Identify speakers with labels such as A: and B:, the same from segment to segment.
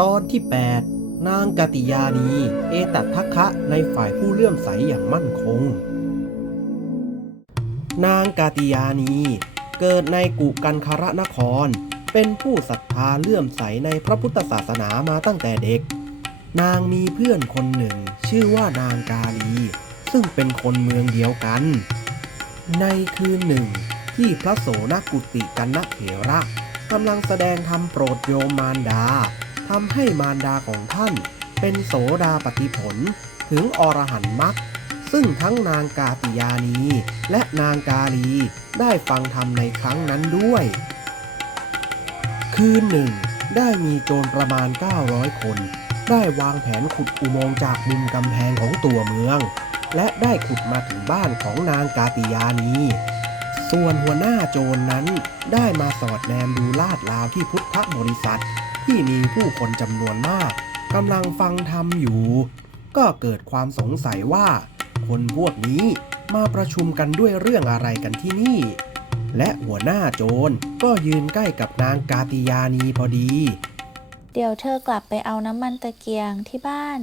A: ตอนที่ 8 นางกติยานีเอตัทัคคะในฝ่ายผู้เลื่อมใสอย่างมั่นคง นางกาติยานีเกิดในกุกันคารนคร เป็นผู้ศรัทธาเลื่อมใสในพระพุทธศาสนามาตั้งแต่เด็ก นางมีเพื่อนคนหนึ่ง ชื่อว่านางกาลี ซึ่งเป็นคนเมืองเดียวกัน ในคืนหนึ่ง ที่พระโสนกุติกันนเถระกำลังแสดงธรรมโปรดโยมมารดา ทำให้มารดาของท่านเป็นโสดาปฏิผลถึงอรหันต์มรรคซึ่งทั้งนางกาติยานีและนางกาลีได้ฟังธรรมในครั้งนั้นด้วย คืนหนึ่ง ได้มีโจรประมาณ 900 คน ได้วางแผนขุดอุโมงค์จากมุมกำแพงของตัวเมือง และได้ขุดมาถึงบ้านของนางกาติยานีส่วนหัวหน้าโจรนั้นได้มาสอดแนมดูลาดลาวที่พุทธบริษัท ที่มีผู้คนจำนวนมากกำลังฟังธรรมอยู่ ก็เกิดความสงสัยว่า คนพวกนี้มาประชุมกันด้วยเรื่องอะไรกันที่นี่ และหัวหน้าโจรก็ยืนใกล้กับนางกาติยานีพอดี
B: เดี๋ยวเธอกลับไปเอาน้ำมันตะเกียงที่บ้าน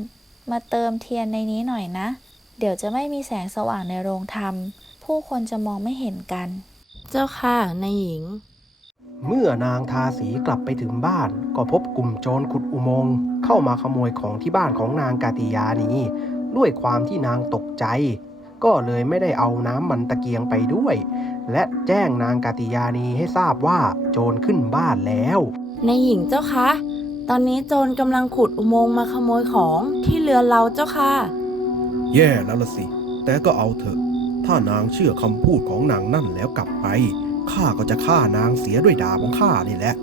B: มาเติมเทียนในนี้หน่อยนะ เดี๋ยวจะไม่มีแสงสว่างในโรงธรรม ผู้คนจะมองไม่เห็นกัน
C: เจ้าค่ะนายหญิง
A: เมื่อนางทาสีกลับไปถึงบ้าน ก็พบกลุ่มโจรขุดอุโมงค์เข้ามาขโมยของที่บ้านของนางกาติยานีด้วยความที่นางตกใจ ก็เลยไม่ได้เอาน้ำมันตะเกียงไปด้วย และแจ้งนางกาติยานีให้ทราบว่าโจรขึ้นบ้านแล้ว
C: นายหญิงเจ้าคะ ตอนนี้โจรกำลังขุดอุโมงค์มาขโมยของที่เรือนเราเจ้าค่ะ
D: แย่แล้วละสิ แต่ก็เอาเถอะ ถ้านางเชื่อคำพูดของนางนั่นแล้วกลับไป ข้าก็จะฆ่านางเสียด้วยดาบของข้านี่แหละ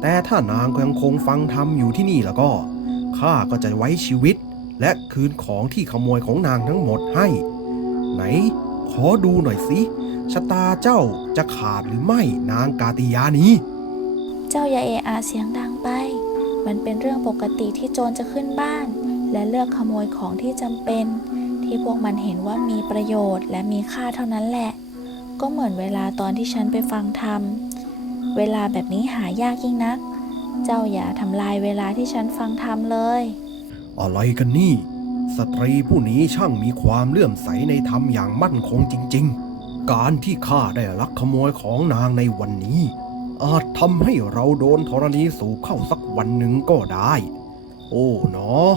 D: แต่ถ้านางยังคงฟังธรรมอยู่ที่นี่แล้วก็ข้าก็จะไว้ชีวิต และคืนของที่ขโมยของนางทั้งหมดให้ ไหน ขอดูหน่อยสิชะตาเจ้าจะขาดหรือไม่นางกาติยานี้
B: เจ้าอย่าเออาเสียงดังไป มันเป็นเรื่องปกติที่โจรจะขึ้นบ้าน และเลือกขโมยของที่จำเป็น ที่พวกมันเห็นว่ามีประโยชน์และมีค่าเท่านั้นแหละ ก็เหมือนเวลาตอนที่ฉันไปฟังธรรม เวลาแบบนี้หายากยิ่งนัก เจ้าอย่าทำลายเวลาที่ฉันฟังธรรมเลย
D: อะไรกันนี่ สตรีผู้นี้ช่างมีความเลื่อมใสในธรรมอย่างมั่นคงจริง ๆ การที่ข้าได้ลักขโมยของนางในวันนี้ อาจทำให้เราโดนธรณีสูบเข้าสักวันหนึ่งก็ได้ โอ้เนาะ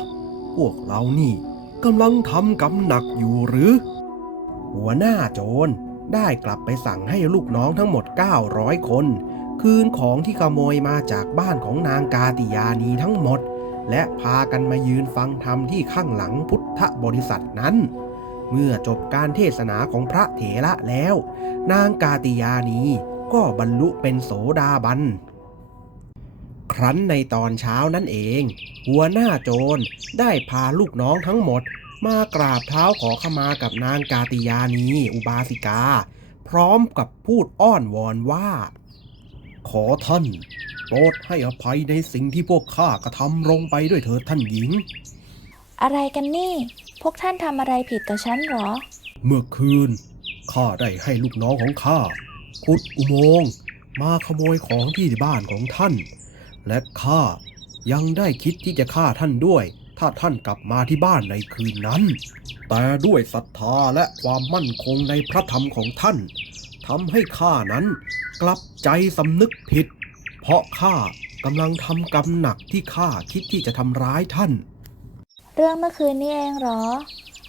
D: พวกเรานี่กำลังทำกรรมหนักอยู่หรือ
A: หัวหน้าโจร ได้กลับไปสั่งให้ลูกน้องทั้งหมด 900 คน คืนของที่ขโมยมาจากบ้านของนางกาติยานีทั้งหมด และพากันมายืนฟังธรรมที่ข้างหลังพุทธบริษัทนั้น เมื่อจบการเทศนาของพระเถระแล้ว นางกาติยานีก็บรรลุเป็นโสดาบัน ครั้นในตอนเช้านั่นเอง หัวหน้าโจรได้พาลูกน้องทั้งหมด มากราบเท้าขอขมากับนางกาติยานีอุบาสิกา พร้อมกับพูดอ้อนวอนว่า
D: ขอท่านโปรดให้อภัยในสิ่งที่พวกข้ากระทำลงไปด้วยเถิดท่านหญิง
B: อะไรกันนี่ พวกท่านทำอะไรผิดต่อฉันเหรอ
D: เมื่อคืนข้าได้ให้ลูกน้องของข้าขุดอุโมงค์มาขโมยของที่บ้านของท่าน และข้ายังได้คิดที่จะฆ่าท่านด้วย ถ้าท่านกลับมาที่บ้านในคืนนั้น แต่ด้วยศรัทธาและความมั่นคงในพระธรรมของท่านทำให้ข้านั้นกลับใจสำนึกผิด เพราะข้ากำลังทำกรรมหนักที่ข้าคิดที่จะทำร้ายท่าน
B: เรื่องเมื่อคืนนี่เองเหรอ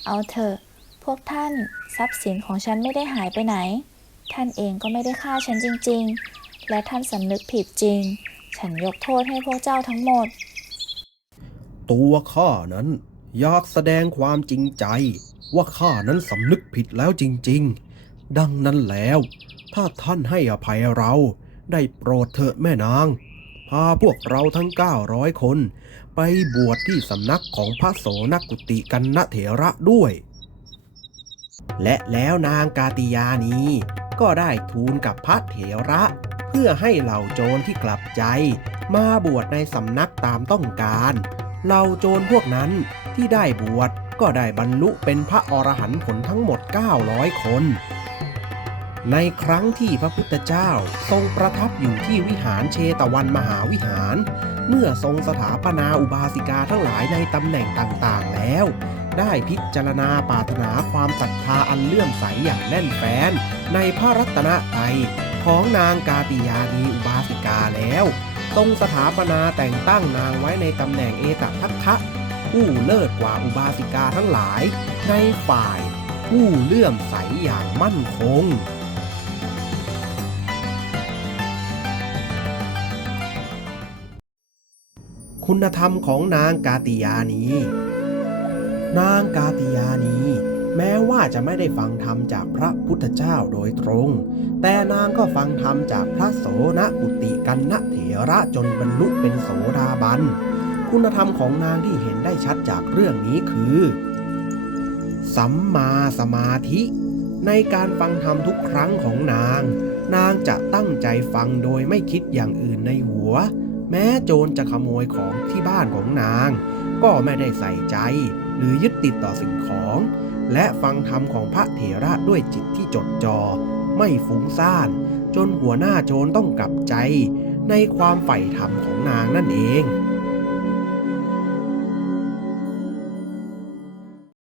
B: เอาเถอะ พวกท่านทรัพย์สินของฉันไม่ได้หายไปไหน ท่านเองก็ไม่ได้ฆ่าฉันจริง ๆ และท่านสำนึกผิดจริง ฉันยกโทษให้พวกเจ้าทั้งหมด
D: ตัวข้านั้น อยากแสดงความจริงใจ ว่าข้านั้นสำนึกผิดแล้วจริง ๆ ดังนั้นแล้ว ถ้าท่านให้อภัยเราได้โปรดเถอะแม่นาง พาพวกเราทั้ง 900 คน ไปบวชที่สำนักของพระโสนกุติกันนเถระด้วย
A: และแล้วนางกาติยานีก็ได้ทูลกับพระเถระ เพื่อให้เหล่าโจรที่กลับใจ มาบวชในสำนักตามต้องการ เหล่าโจรพวกนั้นที่ได้บวชก็ได้บรรลุเป็นพระอรหันต์ผลทั้งหมด 900 คน ในครั้งที่พระพุทธเจ้าทรงประทับอยู่ที่วิหารเชตวันมหาวิหาร เมื่อทรงสถาปนาอุบาสิกาทั้งหลายในตำแหน่งต่างๆแล้ว ได้พิจารณาปรารถนาความศรัทธาอันเลื่อมใสอย่างแน่นแฟ้นในพระรัตนตรัยของนางกาติยานีอุบาสิกาแล้ว ทรงสถาปนาแต่งตั้งนางไว้ในตำแหน่งเอตทัคคะผู้เลิศกว่าอุบาสิกาทั้งหลาย ในฝ่ายผู้เลื่อมใสอย่างมั่นคง คุณธรรมของนางกาติยานี นางกาติยานี แม้ว่าจะไม่ได้ฟังธรรมจากพระพุทธเจ้าโดยตรง แต่นางก็ฟังธรรมจากพระโสนอุติกันนะเถระจนบรรลุเป็นโสดาบัน คุณธรรมของนางที่เห็นได้ชัดจากเรื่องนี้คือ สัมมาสมาธิ ในการฟังธรรมทุกครั้งของนาง นางจะตั้งใจฟังโดยไม่คิดอย่างอื่นในหัว แม้โจรจะขโมยของที่บ้านของนาง ก็ไม่ได้ใส่ใจ หรือยึดติดต่อสิ่งของ และฟังธรรมของพระเถระด้วยจิตที่จดจอ่อไม่ฟุ้งซ่าน จนหัวหน้าโจรต้องกลับใจ ในความใฝ่ธรรมของนางนั่นเอง